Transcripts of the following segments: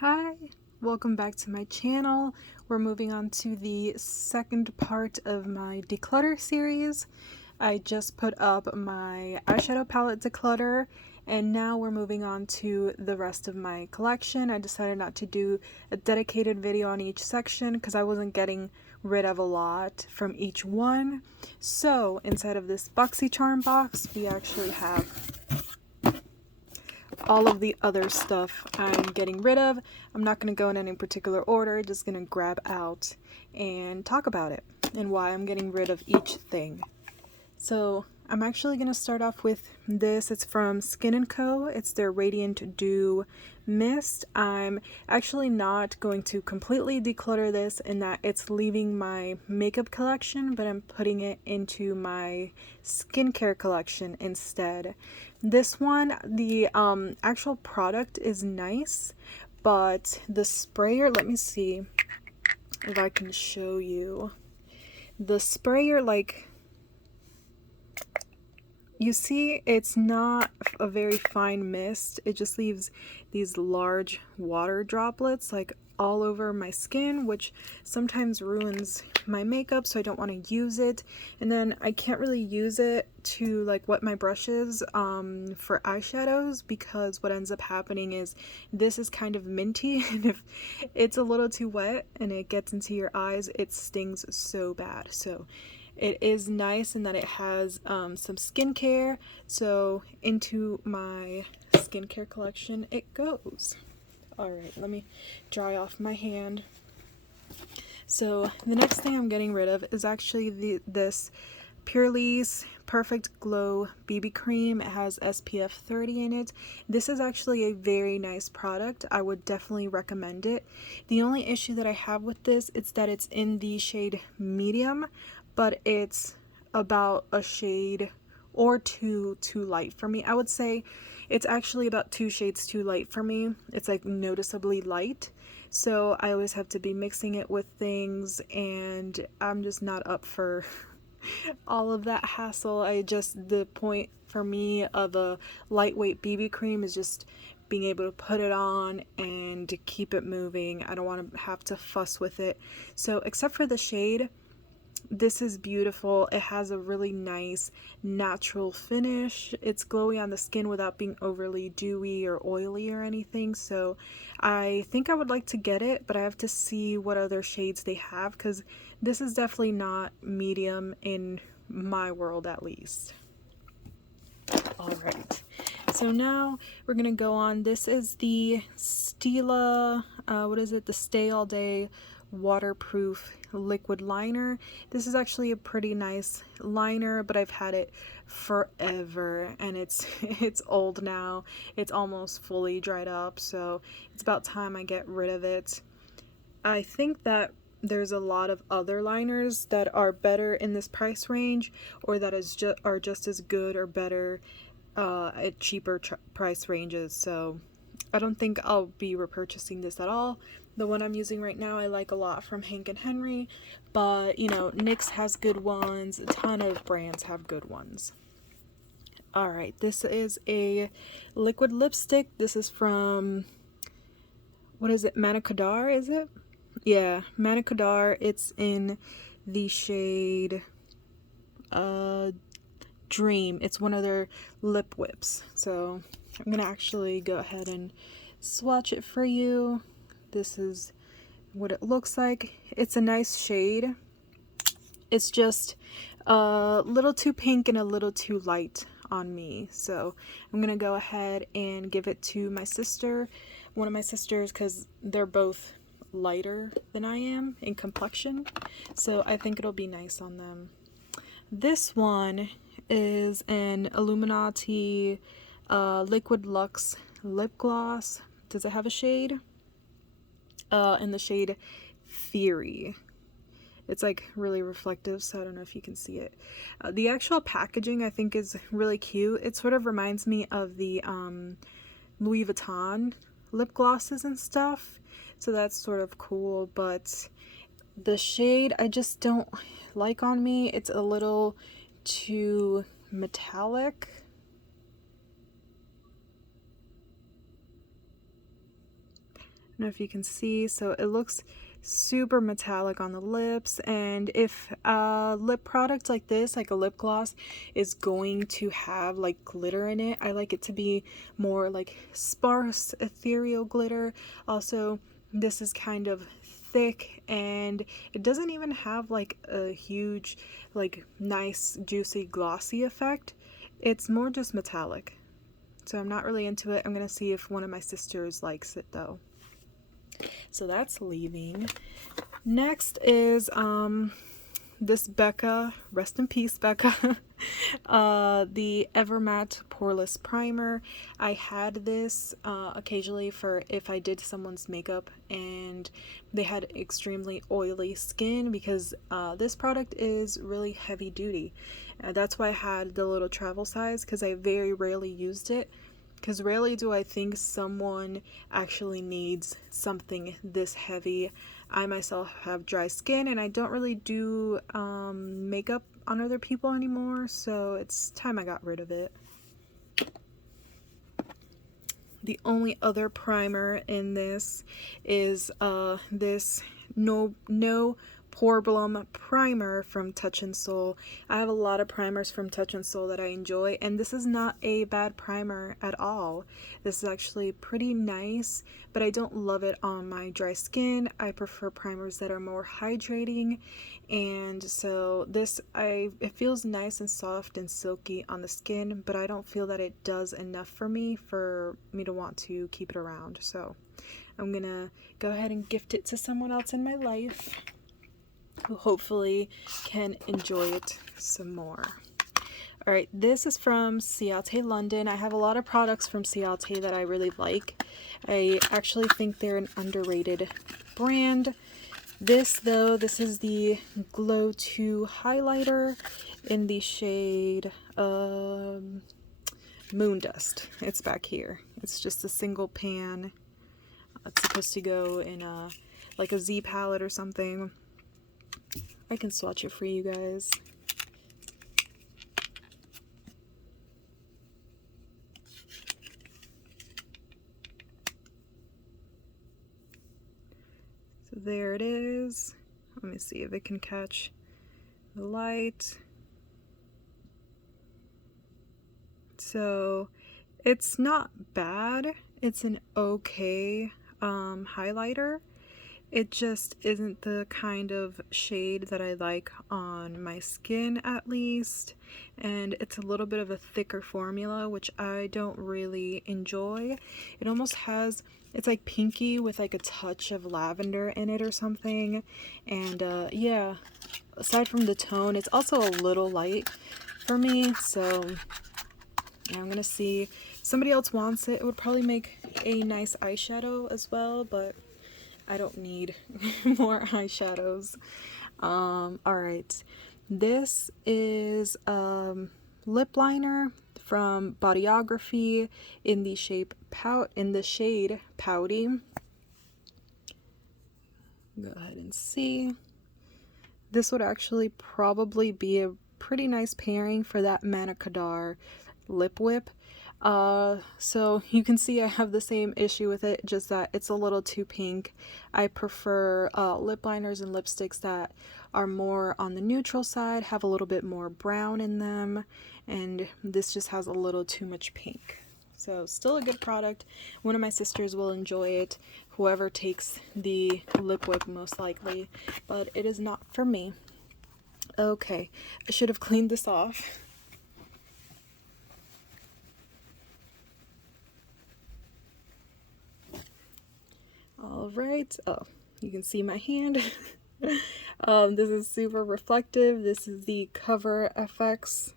Hi, welcome back to my channel. We're moving on to the second part of my declutter series. I just put up my eyeshadow palette declutter, and now we're moving on to the rest of my collection. I decided not to do a dedicated video on each section because I wasn't getting rid of a lot from each one. So inside of this BoxyCharm box, we actually have all of the other stuff I'm getting rid of. I'm not going to go in any particular order, just going to grab out and talk about it and why I'm getting rid of each thing. So I'm actually going to start off with this. It's from Skin & Co. It's their Radiant Dew Mist. I'm actually not going to completely declutter this in that it's leaving my makeup collection, but I'm putting it into my skincare collection instead. This one, the actual product is nice, but the sprayer, let me see if I can show you. The sprayer, like, you see, it's not a very fine mist. It just leaves these large water droplets like all over my skin, which sometimes ruins my makeup, so I don't want to use it. And then I can't really use it to like wet my brushes for eyeshadows, because what ends up happening is this is kind of minty, and if it's a little too wet and it gets into your eyes, it stings so bad. So it is nice in that it has some skincare, so into my skincare collection it goes. Alright, let me dry off my hand. So the next thing I'm getting rid of is actually this Purely's Perfect Glow BB Cream. It has SPF 30 in it. This is actually a very nice product. I would definitely recommend it. The only issue that I have with this is that it's in the shade medium, but it's about a shade or two too light for me. I would say it's actually about 2 shades too light for me. It's like noticeably light. So I always have to be mixing it with things, and I'm just not up for all of that hassle. The point for me of a lightweight BB cream is just being able to put it on and keep it moving. I don't want to have to fuss with it. So except for the shade, this is beautiful. It has a really nice natural finish. It's glowy on the skin without being overly dewy or oily or anything. So I think I would like to get it, but I have to see what other shades they have, because this is definitely not medium in my world, at least. Alright, so now we're gonna go on. This is the Stila, the Stay All Day waterproof liquid liner. This is actually a pretty nice liner, but I've had it forever and it's old now. It's almost fully dried up, so it's about time I get rid of it. I think that there's a lot of other liners that are better in this price range, or that are just as good or better at cheaper price ranges, so I don't think I'll be repurchasing this at all. The one I'm using right now I like a lot, from Hank & Henry, but you know, NYX has good ones, a ton of brands have good ones. Alright, this is a liquid lipstick. This is from, what is it, Manicadar, is it? Yeah, Manicadar. It's in the shade Dream. It's one of their lip whips. So I'm gonna actually go ahead and swatch it for you. This is what it looks like. It's a nice shade. It's just a little too pink and a little too light on me. So I'm gonna go ahead and give it to my sister, one of my sisters, because they're both lighter than I am in complexion. So I think it'll be nice on them. This one is an Illuminati Liquid Luxe lip gloss. Does it have a shade? In the shade Theory. It's like really reflective, so I don't know if you can see it. The actual packaging I think is really cute. It sort of reminds me of the Louis Vuitton lip glosses and stuff, so that's sort of cool, but the shade I just don't like on me. It's a little too metallic. know if you can see. So it looks super metallic on the lips, and if a lip product like this, like a lip gloss, is going to have like glitter in it, I like it to be more like sparse, ethereal glitter. Also, this is kind of thick, and it doesn't even have like a huge, like nice, juicy, glossy effect. It's more just metallic. So I'm not really into it. I'm gonna see if one of my sisters likes it though. So that's leaving. Next is this Becca, rest in peace Becca, the Evermatte Poreless Primer. I had this occasionally for if I did someone's makeup and they had extremely oily skin, because this product is really heavy duty. That's why I had the little travel size, because I very rarely used it. Because rarely do I think someone actually needs something this heavy. I myself have dry skin and I don't really do makeup on other people anymore, so it's time I got rid of it. The only other primer in this is this No Problem primer from Touch in Sol. I have a lot of primers from Touch in Sol that I enjoy, and this is not a bad primer at all. This is actually pretty nice, but I don't love it on my dry skin. I prefer primers that are more hydrating, and so this, it feels nice and soft and silky on the skin, but I don't feel that it does enough for me to want to keep it around. So I'm gonna go ahead and gift it to someone else in my life who hopefully can enjoy it some more. Alright, this is from Ciate London. I have a lot of products from Ciate that I really like. I actually think they're an underrated brand. This though, this is the Glow 2 highlighter in the shade Moon Dust. It's back here. It's just a single pan. It's supposed to go in like a Z palette or something. I can swatch it for you guys. So there it is. Let me see if it can catch the light. So it's not bad. It's an okay highlighter. It just isn't the kind of shade that I like on my skin, at least, and it's a little bit of a thicker formula, which I don't really enjoy. It almost has, it's like pinky with like a touch of lavender in it or something, and yeah, aside from the tone, it's also a little light for me, so yeah, I'm gonna see if somebody else wants it. It would probably make a nice eyeshadow as well, but I don't need more eyeshadows. Alright. This is lip liner from Bodyography in the shade Pouty. Go ahead and see. This would actually probably be a pretty nice pairing for that Manicadar lip whip. So you can see I have the same issue with it, just that it's a little too pink. I prefer lip liners and lipsticks that are more on the neutral side, have a little bit more brown in them, and this just has a little too much pink. So still a good product. One of my sisters will enjoy it, whoever takes the lip whip most likely, but it is not for me. Okay, I should have cleaned this off. Alright, oh, you can see my hand. This is super reflective. This is the Cover FX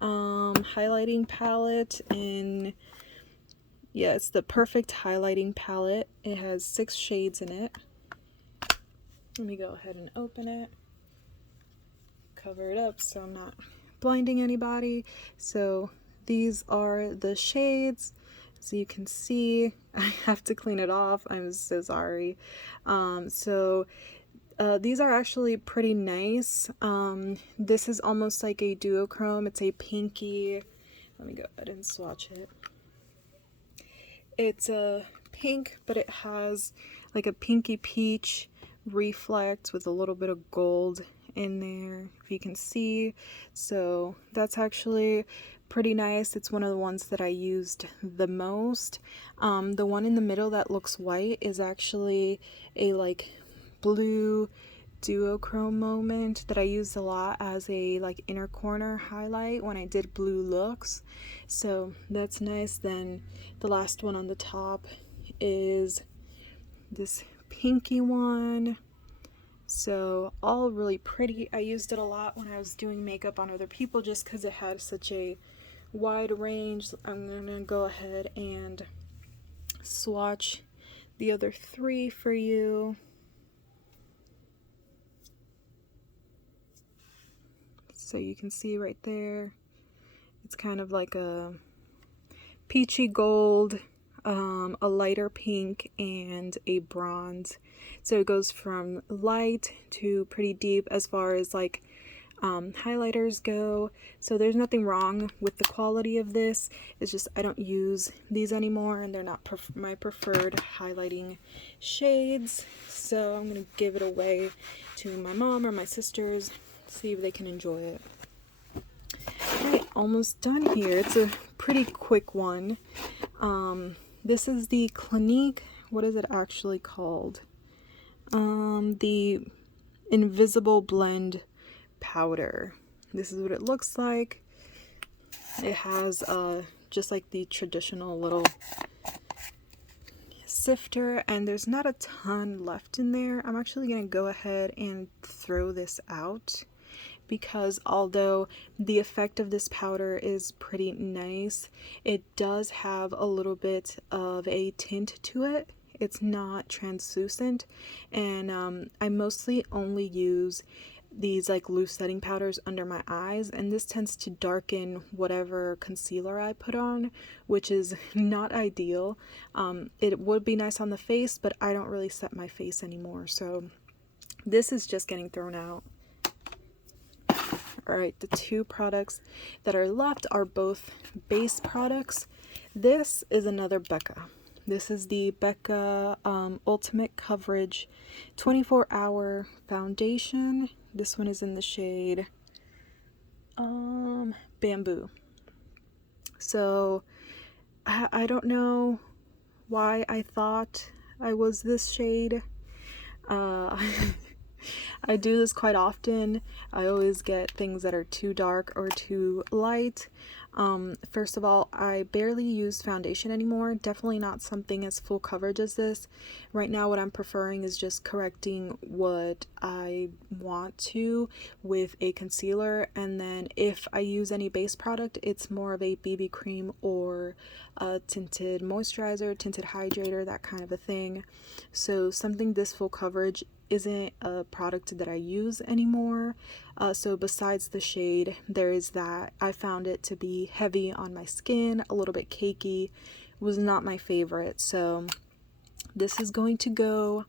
highlighting palette in, yeah, it's the Perfect Highlighting Palette. It has 6 shades in it. Let me go ahead and open it. Cover it up so I'm not blinding anybody. So these are the shades. So you can see, I have to clean it off. I'm so sorry. These are actually pretty nice. This is almost like a duochrome. It's a pinky. Let me go ahead and swatch it. It's a pink, but it has like a pinky peach reflect with a little bit of gold in there, if you can see. So that's actually pretty nice. It's one of the ones that I used the most. The one in the middle that looks white is actually a like blue duochrome moment that I used a lot as a like inner corner highlight when I did blue looks. So that's nice. Then the last one on the top is this pinky one. So all really pretty. I used it a lot when I was doing makeup on other people just because it had such a wide range. I'm gonna go ahead and swatch the other three for you. So you can see right there, it's kind of like a peachy gold, a lighter pink, and a bronze. So it goes from light to pretty deep as far as like highlighters go. So there's nothing wrong with the quality of this. It's just I don't use these anymore, and they're not my preferred highlighting shades. So I'm gonna give it away to my mom or my sisters, see if they can enjoy it. Alright, almost done here. It's a pretty quick one. This is the Clinique, what is it actually called? The Invisible Blend Powder. This is what it looks like. It has just like the traditional little sifter, and there's not a ton left in there. I'm actually going to go ahead and throw this out because although the effect of this powder is pretty nice, it does have a little bit of a tint to it. It's not translucent, and I mostly only use these like loose setting powders under my eyes, and this tends to darken whatever concealer I put on, which is not ideal. It would be nice on the face, but I don't really set my face anymore, so this is just getting thrown out. Alright, the two products that are left are both base products. This is another Becca. This is the Becca Ultimate Coverage 24-Hour Foundation. This one is in the shade Bamboo. So I don't know why I thought I was this shade. I do this quite often. I always get things that are too dark or too light. First of all, I barely use foundation anymore. Definitely not something as full coverage as this. Right now what I'm preferring is just correcting what I want to with a concealer, and then if I use any base product, it's more of a BB cream or a tinted moisturizer, tinted hydrator, that kind of a thing. So something this full coverage isn't a product that I use anymore. So besides the shade, there is that. I found it to be heavy on my skin, a little bit cakey, was not my favorite. So this is going to go.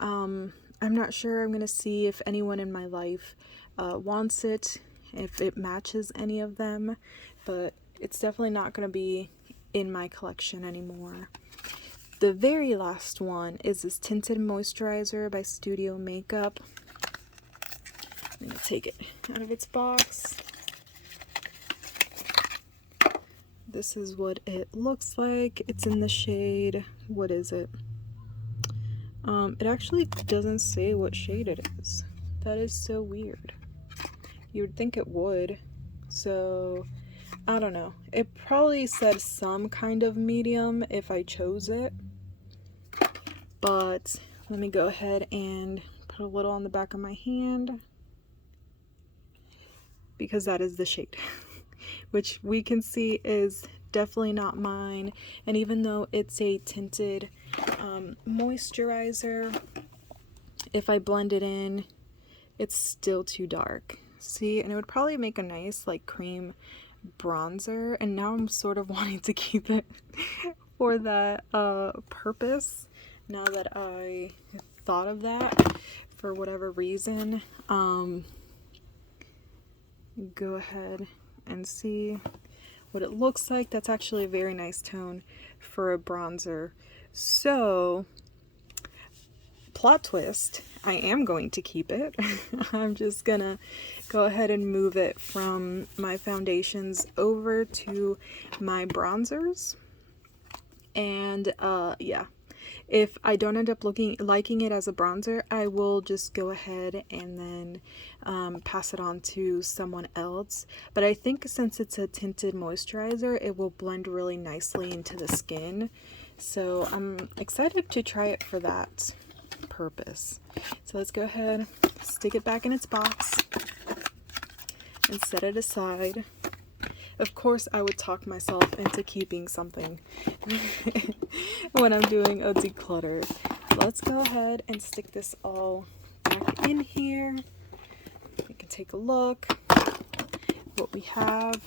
I'm not sure. I'm going to see if anyone in my life wants it, if it matches any of them, but it's definitely not going to be in my collection anymore. The very last one is this tinted moisturizer by Studio Makeup. I'm going to take it out of its box. This is what it looks like. It's in the shade, what is it? It actually doesn't say what shade it is. That is so weird. You would think it would. So, I don't know. It probably said some kind of medium if I chose it. But let me go ahead and put a little on the back of my hand, because that is the shade, which we can see is definitely not mine. And even though it's a tinted moisturizer, if I blend it in, it's still too dark. See, and it would probably make a nice like cream bronzer, and now I'm sort of wanting to keep it for that purpose. Now that I thought of that, for whatever reason, go ahead and see what it looks like. That's actually a very nice tone for a bronzer. So, plot twist, I am going to keep it. I'm just gonna go ahead and move it from my foundations over to my bronzers. And yeah, if I don't end up liking it as a bronzer, I will just go ahead and then pass it on to someone else. But I think since it's a tinted moisturizer, it will blend really nicely into the skin. So I'm excited to try it for that purpose. So let's go ahead, stick it back in its box, and set it aside. Of course, I would talk myself into keeping something when I'm doing a declutter. Let's go ahead and stick this all back in here. We can take a look what we have.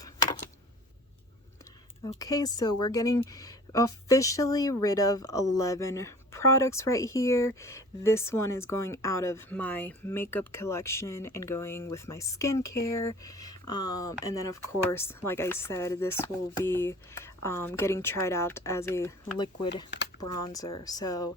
Okay, so we're getting officially rid of 11 products right here. This one is going out of my makeup collection and going with my skincare. And then of course, like I said, this will be getting tried out as a liquid bronzer. So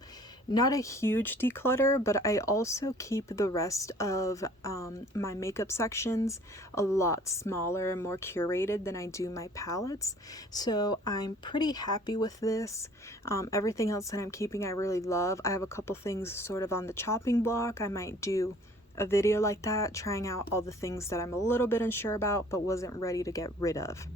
not a huge declutter, but I also keep the rest of my makeup sections a lot smaller and more curated than I do my palettes. So I'm pretty happy with this. Everything else that I'm keeping I really love. I have a couple things sort of on the chopping block. I might do a video like that, trying out all the things that I'm a little bit unsure about but wasn't ready to get rid of.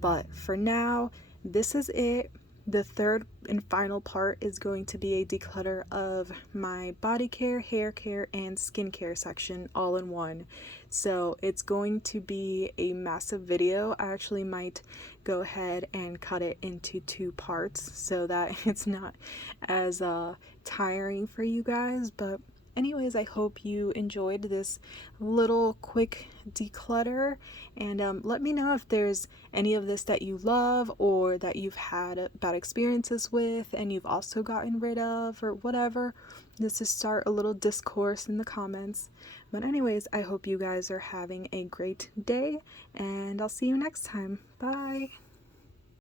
But for now, this is it. The third and final part is going to be a declutter of my body care, hair care, and skincare section all in one. So it's going to be a massive video. I actually might go ahead and cut it into 2 parts so that it's not as tiring for you guys. But anyways, I hope you enjoyed this little quick declutter, and let me know if there's any of this that you love or that you've had bad experiences with and you've also gotten rid of or whatever. Just to start a little discourse in the comments. But anyways, I hope you guys are having a great day, and I'll see you next time. Bye!